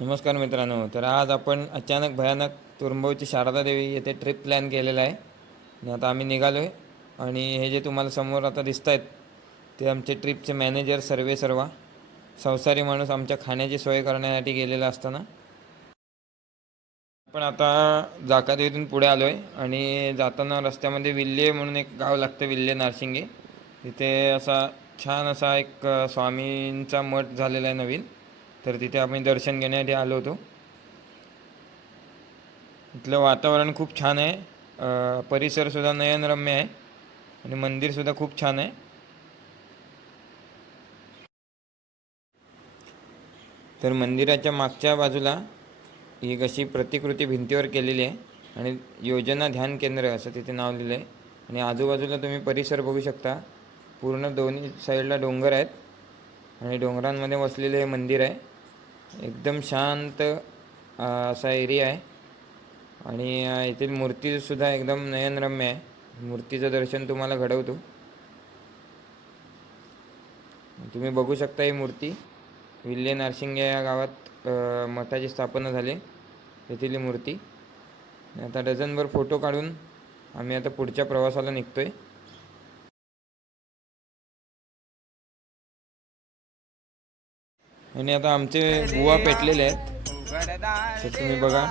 नमस्कार मित्रांनो तर आज आपण अचानक भयानक तुरुंबवची शारदा देवी येथे ट्रिप प्लॅन केलेला आहे. आणि आता आम्ही निघालो आहे आणि हे जे तुम्हाला समोर आता दिसत आहेत ते आमचे ट्रिपचे मॅनेजर सर्वे सर्वा. संसारी माणूस आमच्या खाण्याची सोय करण्यासाठी गेलेला असताना. आपण आता जाकादेवीतून पुढे आलो आहे आणि जाताना रस्त्यामध्ये विल्हे म्हणून एक गाव लागतं विल्हे नारसिंगे तिथे असा छान असा एक स्वामींचा मठ झालेला आहे नवीन. तर तिथे आम्ही दर्शन घेण्यासाठी आलो होतो. इथलं वातावरण खूप छान आहे. परिसरसुद्धा नयनरम्य आहे. आणि मंदिरसुद्धा खूप छान आहे. तर मंदिराच्या मागच्या बाजूला ही कशी प्रतिकृती भिंतीवर केलेली आहे. आणि योजना ध्यान केंद्र असं तिथे नाव लिहिलं आहे आणि आजूबाजूला तुम्ही परिसर बघू शकता. पूर्ण दोन्ही साईडला डोंगर आहेत. आणि डोंगरांमध्ये वसलेलं हे मंदिर आहे. एकदम शांत असा एरिया आहे. आणि येथील मूर्तीसुद्धा एकदम नयनरम्य आहे. मूर्तीचं दर्शन तुम्हाला घडवतो. तुम्ही बघू शकता ही मूर्ती. विल्हे नारशिंगे या गावात मठाची स्थापना झाली तेथील मूर्ती. आता डझनभर फोटो काढून आम्ही आता पुढच्या प्रवासाला निघतो आहे आणि आता आमचे बुवा पेटलेले आहेत. तर तुम्ही बघा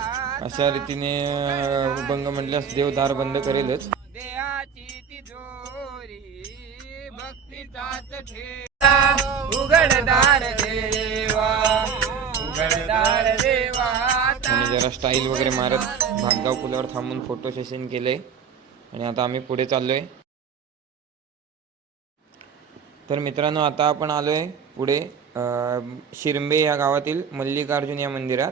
अशा रीतीने अ, म्हटल्यास देव दार बंद करेलच. आणि जरा स्टाईल वगैरे मारत भातगाव पुलावर थांबून फोटो सेशन केले आणि आता आम्ही पुढे चाललोय. तर मित्रांनो आता आपण आलोय पुढे. शिरंबे या गावातील मल्लिकार्जुन या मंदिरात.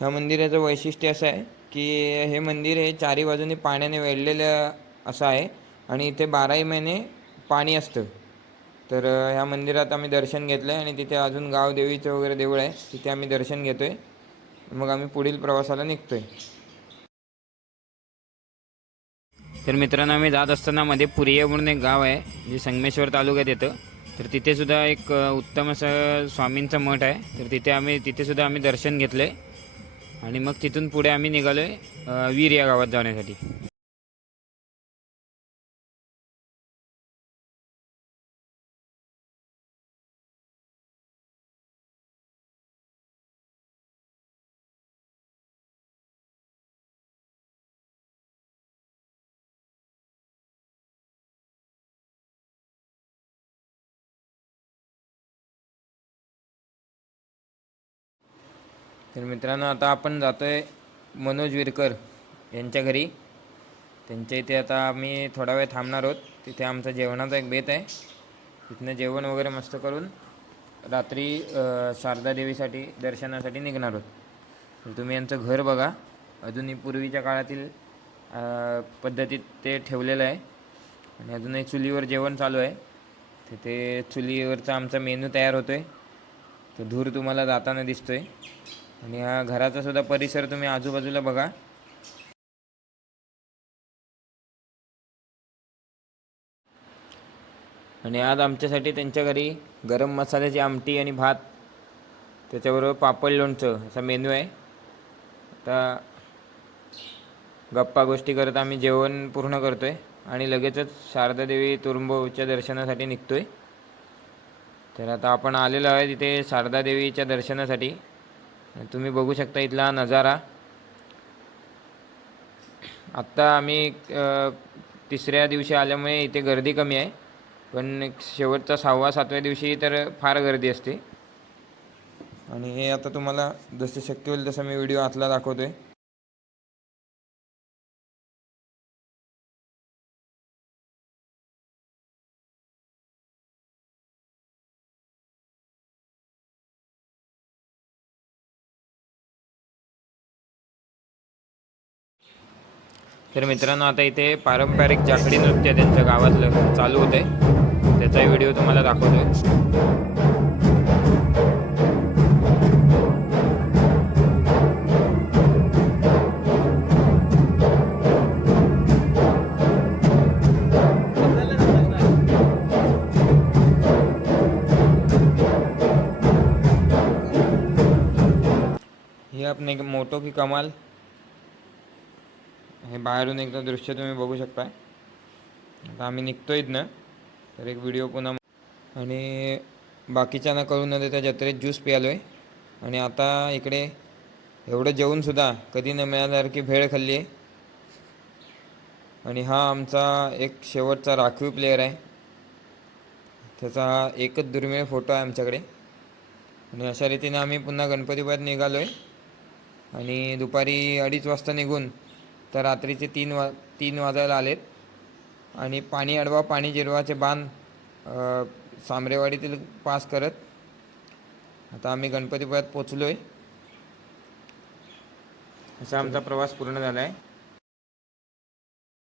ह्या मंदिराचं वैशिष्ट्य असं आहे की हे मंदिर हे चारी बाजूने पाण्याने वेढलेलं असं आहे आणि इथे बाराही महिने पाणी असतं. तर ह्या मंदिरात आम्ही दर्शन घेतलं आहे आणि तिथे अजून गाव देवीचं वगैरे देऊळ आहे. तिथे आम्ही दर्शन घेतो आहे मग आम्ही पुढील प्रवासाला निघतो आहे तर मित्रांनो आम्ही जात असताना मध्ये पुरिया म्हणून एक गाव आहे जे संगमेश्वर तालुक्यात येतं. तर तिथे सुद्धा एक उत्तम असं स्वामींचं मठ आहे. तर तिथे आम्ही तिथे सुद्धा आम्ही दर्शन घेतलं. आहे आणि मग तिथून पुढे आम्ही निघालो आहे वीर या गावात जाण्यासाठी. तर मित्रांनो आता आपण जातो आहे मनोज विरकर यांच्या घरी. त्यांच्या इथे आता आम्ही थोडा वेळ थांबणार आहोत. तिथे आमचा जेवणाचा एक बेत आहे. तिथनं जेवण वगैरे मस्त करून रात्री शारदा देवीसाठी दर्शनासाठी निघणार आहोत. तर तुम्ही यांचं घर बघा. अजूनही पूर्वीच्या काळातील पद्धतीत ते ठेवलेलं आहे. आणि अजूनही चुलीवर जेवण चालू आहे. तिथे चुलीवरचा आमचा मेनू तयार होतो आहे तो धूर तुम्हाला जाताना दिसतो आहे आणि हा घराचा सुद्धा परिसर तुम्ही आजूबाजूला बघा. आणि आज आमच्यासाठी त्यांच्या घरी गरम मसाल्याची आमटी आणि भात त्याच्याबरोबर पापड लोणचं असा मेनू आहे. आता गप्पा गोष्टी करत आम्ही जेवण पूर्ण करतो आहे आणि लगेचच शारदा देवी तुरुंबच्या दर्शनासाठी निघतो आहे तर आता आपण आलेलो आहे तिथे शारदा देवीच्या दर्शनासाठी. तुम्ही बघू शकता इथला नजारा. आत्ता आम्ही तिसऱ्या दिवशी आल्यामुळे इथे गर्दी कमी आहे. पण एक शेवटचा सहावा सातव्या दिवशी तर फार गर्दी असते. आणि हे आता तुम्हाला जसं शक्य होईल तसं मी व्हिडिओ आतला दाखवतो आहे तर मित्रांनो आता इथे पारंपरिक जाखडी नृत्य त्यांच्या गावातलं चालू होतंय. त्याचाही व्हिडिओ तुम्हाला दाखवतोय. हे आपण एक मोठो की कमाल हे बाहेरून एकदा दृश्य तुम्ही बघू शकता आता आम्ही निघतो इथनं तर एक व्हिडिओ पुन्हा आणि बाकीच्यांना करून न देता जत्रेत ज्यूस प्यालो आहे आणि आता इकडे एवढं जेवूनसुद्धा कधी न मिळाल्यासारखी भेळ खाल्ली आहे. आणि हा आमचा एक शेवटचा राखीव प्लेअर आहे. त्याचा हा एकच दुर्मिळ फोटो आहे आमच्याकडे. आणि अशा रीतीने आम्ही पुन्हा गणपतीपुळ्यात निघालो आहे आणि दुपारी अडीच वाजता निघून तर रात्रीचे तीन वा तीन वाजायला आलेत. आणि पाणी अडवा पाणी जिरवाचे बांध सामरेवाडीतील पास करत आता आम्ही गणपतीपुळ्यात पोचलो आहे असा आमचा प्रवास पूर्ण झाला आहे